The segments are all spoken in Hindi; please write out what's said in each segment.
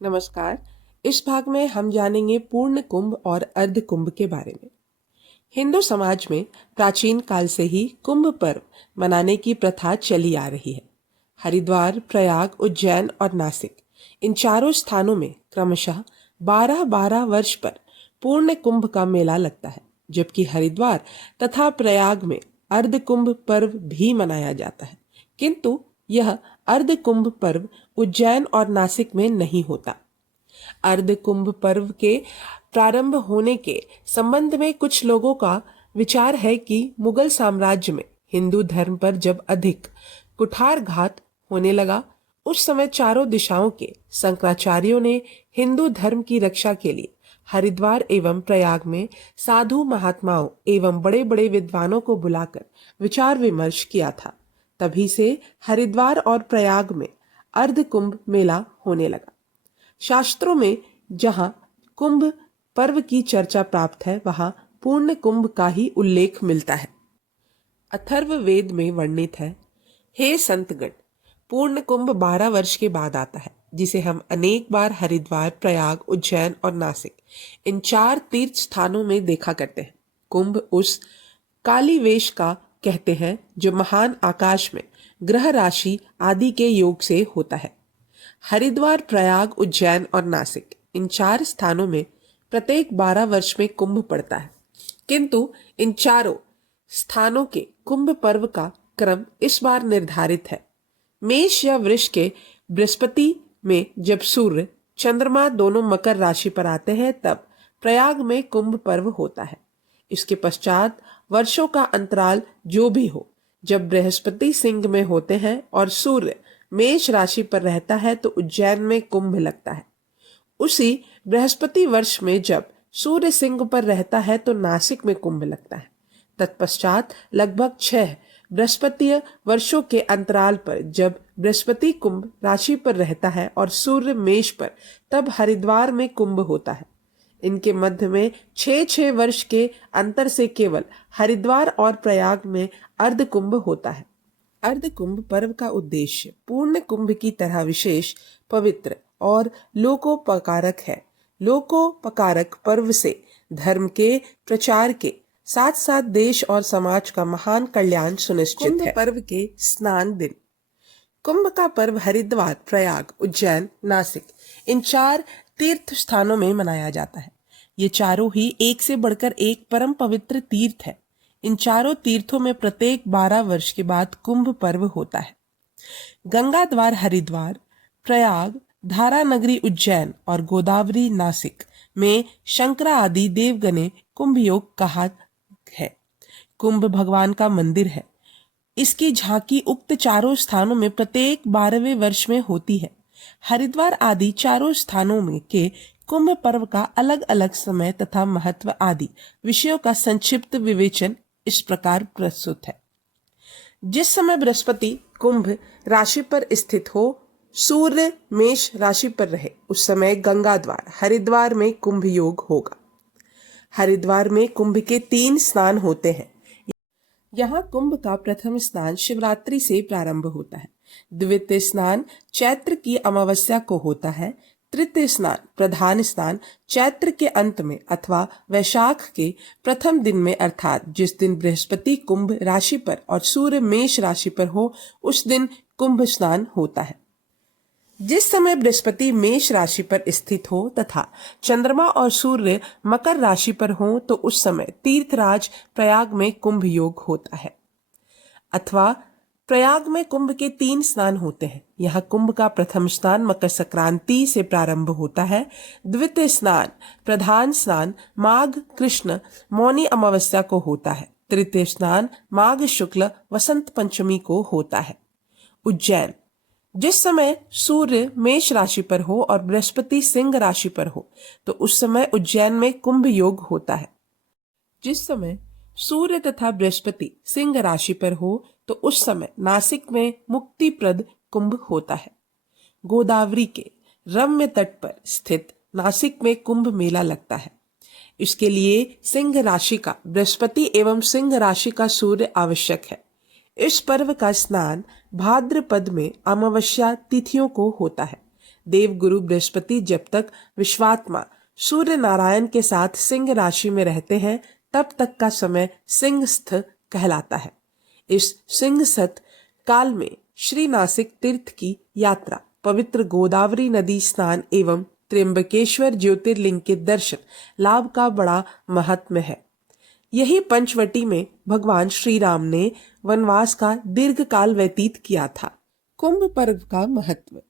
नमस्कार। इस भाग में हम जानेंगे पूर्ण कुंभ और अर्ध कुंभ के बारे में। हिंदू समाज में प्राचीन काल से ही कुंभ पर्व मनाने की प्रथा चली आ रही है। हरिद्वार, प्रयाग, उज्जैन और नासिक इन चारों स्थानों में क्रमशः 12-12 वर्ष पर पूर्ण कुंभ का मेला लगता है, जबकि हरिद्वार तथा प्रयाग में अर्ध कुंभ पर्व भी मनाया जाता है। किंतु यह अर्ध कुंभ पर्व उज्जैन और नासिक में नहीं होता। अर्ध कुंभ पर्व के प्रारंभ होने के संबंध में कुछ लोगों का विचार है कि मुगल साम्राज्य में हिंदू धर्म पर जब अधिक कुठारघात होने लगा, उस समय चारों दिशाओं के शंकराचार्यों ने हिंदू धर्म की रक्षा के लिए हरिद्वार एवं प्रयाग में साधु महात्माओं एवं बड़े बड़े विद्वानों को बुलाकर विचार विमर्श किया था। तभी से हरिद्वार और प्रयाग में अर्ध कुंभ मेला होने लगा। शास्त्रों में जहां कुंभ पर्व की चर्चा प्राप्त है, वहां पूर्ण कुंभ का ही उल्लेख मिलता है। अथर्व वेद में वर्णित है, हे संतगण, पूर्ण कुंभ 12 वर्ष के बाद आता है, जिसे हम अनेक बार हरिद्वार, प्रयाग, उज्जैन और नासिक इन 4 तीर्थ स्थानों में देखा करते हैं। कुंभ उस कालीवेश का कहते हैं जो महान आकाश में ग्रह राशि आदि के योग से होता है। हरिद्वार, प्रयाग, उज्जैन और नासिक इन 4 स्थानों में प्रत्येक 12 वर्ष में कुंभ पड़ता है, किंतु इन चारों स्थानों के कुंभ पर्व का क्रम इस बार निर्धारित है। मेष या वृष के बृहस्पति में जब सूर्य, चंद्रमा दोनों मकर राशि पर आते हैं, तब प्रयाग में कुंभ पर्व होता है। इसके पश्चात वर्षों का अंतराल जो भी हो, जब बृहस्पति सिंह में होते हैं और सूर्य मेष राशि पर रहता है, तो उज्जैन में कुंभ लगता है। उसी बृहस्पति वर्ष में जब सूर्य सिंह पर रहता है, तो नासिक में कुंभ लगता है। तत्पश्चात लगभग 6 बृहस्पतीय वर्षों के अंतराल पर जब बृहस्पति कुंभ राशि पर रहता है और सूर्य मेष पर, तब हरिद्वार में कुंभ होता है। इनके मध्य में 6-6 वर्ष के अंतर से केवल हरिद्वार और प्रयाग में अर्ध कुंभ होता है। अर्ध कुंभ पर्व का उद्देश्य पूर्ण कुंभ की तरह विशेष, पवित्र और लोकोपकारक है। लोकोपकारक पर्व से धर्म के प्रचार के साथ साथ देश और समाज का महान कल्याण सुनिश्चित है। कुंभ पर्व के स्नान दिन। कुंभ का पर्व हरिद्वार, प्रयाग, उज्जैन, नासिक इन 4 तीर्थ स्थानों में मनाया जाता है। ये चारों ही एक से बढ़कर एक परम पवित्र तीर्थ है। इन चारों तीर्थों में प्रत्येक 12 वर्ष के बाद कुंभ पर्व होता है। गंगा द्वार हरिद्वार, प्रयाग, धारा नगरी उज्जैन और गोदावरी नासिक में शंकरा आदि देवगणे कुंभ योग कहा है। कुंभ भगवान का मंदिर है। इसकी झांकी उक्त चारों स्थानों में प्रत्येक 12वें वर्ष में होती है। हरिद्वार आदि चारों स्थानों में के कुंभ पर्व का अलग अलग समय तथा महत्व आदि विषयों का संक्षिप्त विवेचन इस प्रकार प्रस्तुत है। जिस समय बृहस्पति कुंभ राशि पर स्थित हो, सूर्य मेष राशि पर रहे, उस समय गंगा द्वार हरिद्वार में कुंभ योग होगा। हरिद्वार में कुंभ के 3 स्नान होते हैं। यहाँ कुंभ का प्रथम स्नान शिवरात्रि से प्रारंभ होता है। द्वितीय स्नान चैत्र की अमावस्या को होता है। तृतीय स्नान, प्रधान स्नान, चैत्र के अंत में अथवा वैशाख के प्रथम दिन में, अर्थात जिस दिन बृहस्पति कुंभ राशि पर और सूर्य मेष राशि पर हो, उस दिन कुंभ स्नान होता है। जिस समय बृहस्पति मेष राशि पर स्थित हो तथा चंद्रमा और सूर्य मकर राशि पर हो, तो उस समय तीर्थराज प्रयाग में कुंभ योग होता है। अथवा प्रयाग में कुंभ के 3 स्नान होते हैं। यहाँ कुंभ का प्रथम स्नान मकर संक्रांति से प्रारंभ होता है। द्वितीय स्नान, प्रधान स्नान माघ कृष्ण मौनी अमावस्या को होता है। तृतीय स्नान माघ शुक्ल वसंत पंचमी को होता है। उज्जैन, जिस समय सूर्य मेष राशि पर हो और बृहस्पति सिंह राशि पर हो, तो उस समय उज्जैन में कुंभ योग होता है। जिस समय सूर्य तथा बृहस्पति सिंह राशि पर हो, तो उस समय नासिक में मुक्तिप्रद कुंभ होता है। गोदावरी के रम्य तट पर स्थित नासिक में कुंभ मेला लगता है। इसके लिए सिंह राशि का बृहस्पति एवं सिंह राशि का सूर्य आवश्यक है। इस पर्व का स्नान भाद्रपद में अमावस्या तिथियों को होता है। देवगुरु बृहस्पति जब तक विश्वात्मा सूर्य नारायण के साथ सिंह राशि में रहते हैं तब तक का समय सिंहस्थ कहलाता है। इस सिंहस्थ काल में श्री नासिक तीर्थ की यात्रा, पवित्र गोदावरी नदी स्नान एवं त्र्यंबकेश्वर ज्योतिर्लिंग के दर्शन लाभ का बड़ा महत्व है। यही पंचवटी में भगवान श्री राम ने वनवास का दीर्घ काल व्यतीत किया था। कुंभ पर्व का महत्व।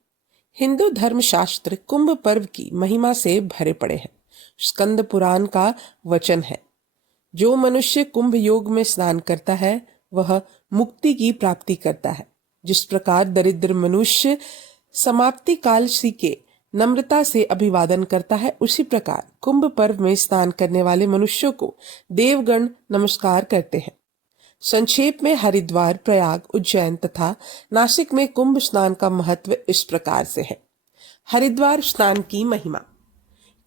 हिंदू धर्मशास्त्र कुंभ पर्व की महिमा से भरे पड़े हैं। स्कंद पुराण का वचन है, जो मनुष्य कुंभ योग में स्नान करता है वह मुक्ति की प्राप्ति करता है। जिस प्रकार दरिद्र मनुष्य समाप्ति काल सी के नम्रता से अभिवादन करता है, उसी प्रकार कुंभ पर्व में स्नान करने वाले मनुष्यों को देवगण नमस्कार करते हैं। संक्षेप में हरिद्वार, प्रयाग, उज्जैन तथा नासिक में कुंभ स्नान का महत्व इस प्रकार से है। हरिद्वार स्नान की महिमा।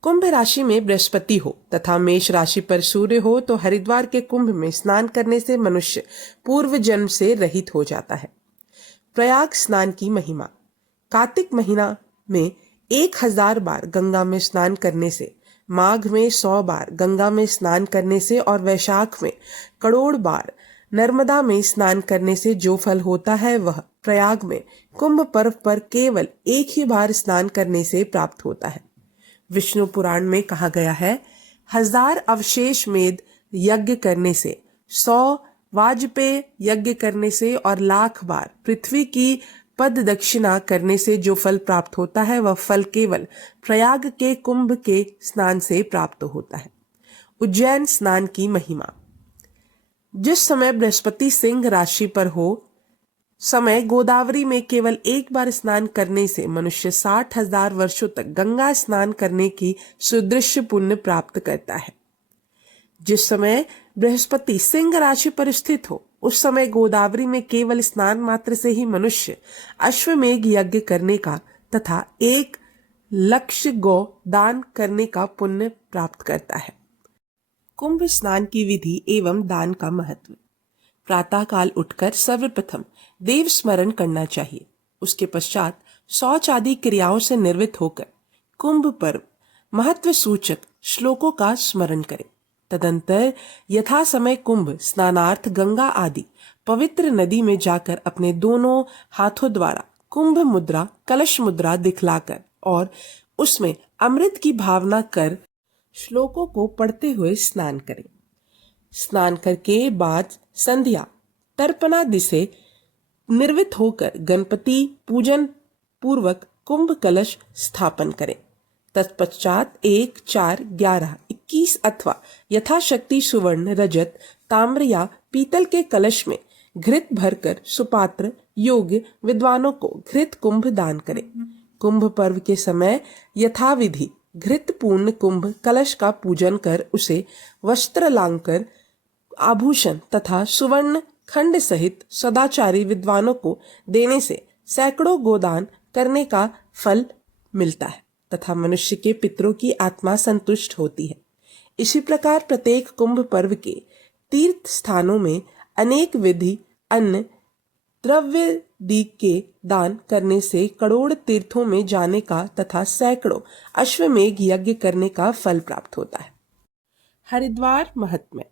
कुंभ राशि में बृहस्पति हो तथा मेष राशि पर सूर्य हो तो हरिद्वार के कुंभ में स्नान करने से मनुष्य पूर्व जन्म से रहित हो जाता है। प्रयाग स्नान की महिमा। कार्तिक महीना में 1000 बार गंगा में स्नान करने से, माघ में 100 बार गंगा में स्नान करने से और वैशाख में करोड़ बार नर्मदा में स्नान करने से जो फल होता है वह प्रयाग में कुंभ पर्व पर केवल एक ही बार स्नान करने से प्राप्त होता है। विष्णु पुराण में कहा गया है, 1000 अवशेष मेद यज्ञ करने से, 100 वाजपेय यज्ञ करने से और 1,00,000 बार पृथ्वी की पद दक्षिणा करने से जो फल प्राप्त होता है वह फल केवल प्रयाग के कुंभ के स्नान से प्राप्त होता है। उज्जैन स्नान की महिमा। जिस समय बृहस्पति सिंह राशि पर हो समय गोदावरी में केवल एक बार स्नान करने से मनुष्य 60,000 वर्षों तक गंगा स्नान करने की सुदृश्य पुण्य प्राप्त करता है। जिस समय बृहस्पति सिंह राशि पर स्थित हो उस समय गोदावरी में केवल स्नान मात्र से ही मनुष्य अश्वमेघ यज्ञ करने का तथा 1,00,000 गौ दान करने का पुण्य प्राप्त करता है। कुंभ स्नान की विधि एवं दान का महत्व। प्रातः काल उठकर सर्वप्रथम देव स्मरण करना चाहिए। उसके पश्चात शौच आदि क्रियाओं से निर्वृत्त होकर कुंभ पर्व महत्व सूचक श्लोकों का स्मरण करें। तदंतर यथा समय कुंभ स्नानार्थ गंगा आदि पवित्र नदी में जाकर अपने दोनों हाथों द्वारा कुंभ मुद्रा, कलश मुद्रा दिखलाकर और उसमें अमृत की भावना कर श्लोकों को पढ़ते हुए स्नान करें। स्नान करके बाद संध्या तर्पणादि से निर्वृत्त होकर गणपति पूजन पूर्वक कुंभ कलश स्थापन करें। तत्पश्चात 1, 4, 11, 21 अथवा यथाशक्ति सुवर्ण, रजत, ताम्र या पीतल के कलश में घृत भरकर सुपात्र योग्य विद्वानों को घृत कुंभ दान करें। कुंभ पर्व के समय यथाविधि घृत पूर्ण कुंभ कलश का पूजन कर उसे वस्त्र लांकर आभूषण तथा सुवर्ण खंड सहित सदाचारी विद्वानों को देने से सैकड़ों गोदान करने का फल मिलता है तथा मनुष्य के पितरों की आत्मा संतुष्ट होती है। इसी प्रकार प्रत्येक कुंभ पर्व के तीर्थ स्थानों में अनेक विधि अन्न द्रव्य दीक के दान करने से करोड़ तीर्थों में जाने का तथा सैकड़ों अश्वमेघ यज्ञ करने का फल प्राप्त होता है। हरिद्वार महात्म्य।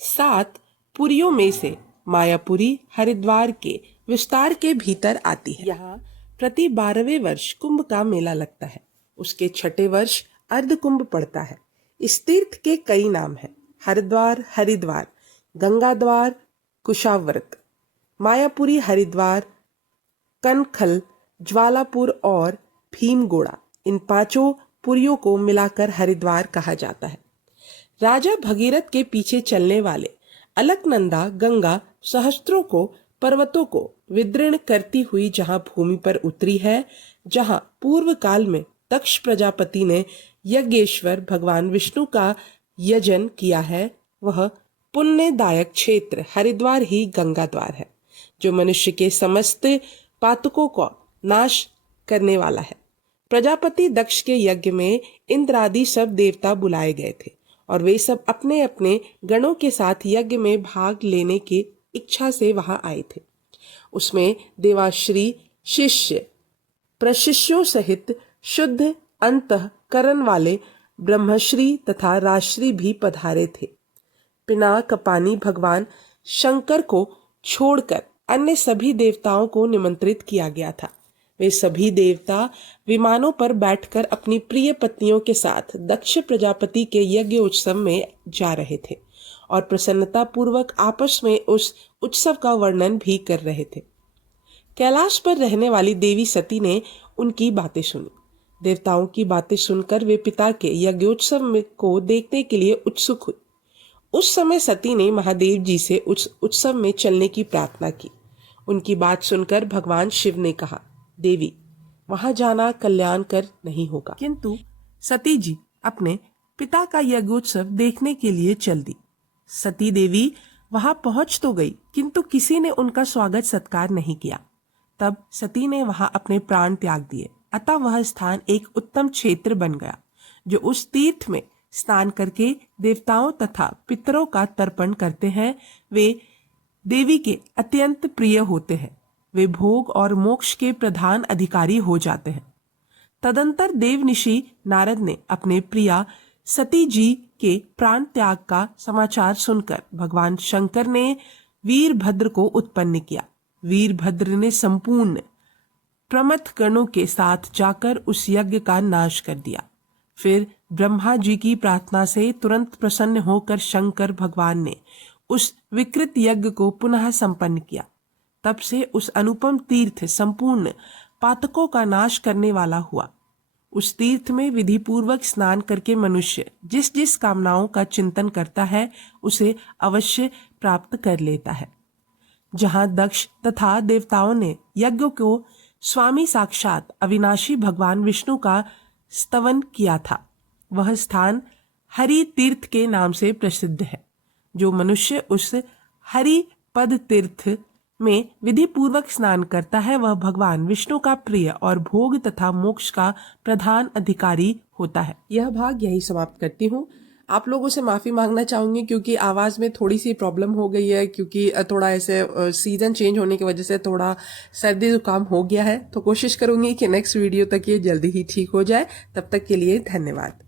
7 पुरियों में से मायापुरी हरिद्वार के विस्तार के भीतर आती है। यहाँ प्रति 12वें वर्ष कुंभ का मेला लगता है। उसके 6ठे वर्ष अर्ध कुंभ पड़ता है। इस तीर्थ के कई नाम हैं: हरिद्वार, हरिद्वार, गंगाद्वार, कुशावर्त, मायापुरी, हरिद्वार, कनखल, ज्वालापुर और भीमगोड़ा। इन 5 पुरियों को मिलाकर हरिद्वार कहा जाता है। राजा भगीरथ के पीछे चलने वाले अलकनंदा गंगा सहस्त्रों को पर्वतों को विदीर्ण करती हुई जहां भूमि पर उतरी है, जहां पूर्व काल में दक्ष प्रजापति ने यज्ञेश्वर भगवान विष्णु का यजन किया है, वह पुण्यदायक क्षेत्र हरिद्वार ही गंगा द्वार है, जो मनुष्य के समस्त पातकों को नाश करने वाला है। प्रजापति दक्ष के यज्ञ में इंद्र आदि सब देवता बुलाए गए थे और वे सब अपने अपने गणों के साथ यज्ञ में भाग लेने की इच्छा से वहां आए थे। उसमें देवाश्री शिष्य प्रशिष्यों सहित शुद्ध अंतःकरण वाले ब्रह्मश्री तथा राजश्री भी पधारे थे। पिनाक पानी भगवान शंकर को छोड़कर अन्य सभी देवताओं को निमंत्रित किया गया था। वे सभी देवता विमानों पर बैठकर अपनी प्रिय पत्नियों के साथ दक्ष प्रजापति के यज्ञ उत्सव में जा रहे थे और प्रसन्नता पूर्वक आपस में उस उत्सव का वर्णन भी कर रहे थे। कैलाश पर रहने वाली देवी सती ने उनकी बातें सुनी। देवताओं की बातें सुनकर वे पिता के यज्ञोत्सव को देखने के लिए उत्सुक हुई। उस समय सती ने महादेव जी से उस उत्सव में चलने की प्रार्थना की। उनकी बात सुनकर भगवान शिव ने कहा, देवी, वहां जाना कल्याणकर नहीं होगा। किंतु सती जी अपने पिता का यज्ञोत्सव देखने के लिए चल दी। सती देवी वहां पहुंच तो गई, किंतु किसी ने उनका स्वागत सत्कार नहीं किया। तब सती ने वहां अपने प्राण त्याग दिए। अतः वह स्थान एक उत्तम क्षेत्र बन गया, जो उस तीर्थ में स्नान करके देवताओं तथा पितरों का तर्पण करते हैं, वे देवी के अत्यंत प्रिय होते हैं। वे भोग और मोक्ष के प्रधान अधिकारी हो जाते हैं। तदंतर देवऋषि नारद ने अपने प्रिया सती जी के प्राण त्याग का समाचार सुनकर भगवान शंकर ने वीरभद्र को उत्पन्न किया। वीरभद्र ने संपूर्ण प्रमथ गणों के साथ जाकर उस यज्ञ का नाश कर दिया। फिर ब्रह्मा जी की प्रार्थना से तुरंत प्रसन्न होकर शंकर भगवान ने उस विकृत यज्ञ को पुनः संपन्न किया। तब से उस अनुपम तीर्थ संपूर्ण पातकों का नाश करने वाला हुआ। उस तीर्थ में विधि पूर्वक स्नान करके मनुष्य जिस जिस कामनाओं का चिंतन करता है उसे अवश्य प्राप्त कर लेता है। जहां दक्ष तथा देवताओं ने यज्ञ को स्वामी साक्षात अविनाशी भगवान विष्णु का स्तवन किया था, वह स्थान हरि तीर्थ के नाम से प्रसिद्ध है। जो मनुष्य उस हरि पद तीर्थ में विधि पूर्वक स्नान करता है, वह भगवान विष्णु का प्रिय और भोग तथा मोक्ष का प्रधान अधिकारी होता है। यह भाग यही समाप्त करती हूँ। आप लोगों से माफी मांगना चाहूंगी क्योंकि आवाज में थोड़ी सी प्रॉब्लम हो गई है, क्योंकि थोड़ा ऐसे सीजन चेंज होने की वजह से थोड़ा सर्दी जुकाम हो गया है। तो कोशिश करूंगी कि नेक्स्ट वीडियो तक ये जल्दी ही ठीक हो जाए। तब तक के लिए धन्यवाद।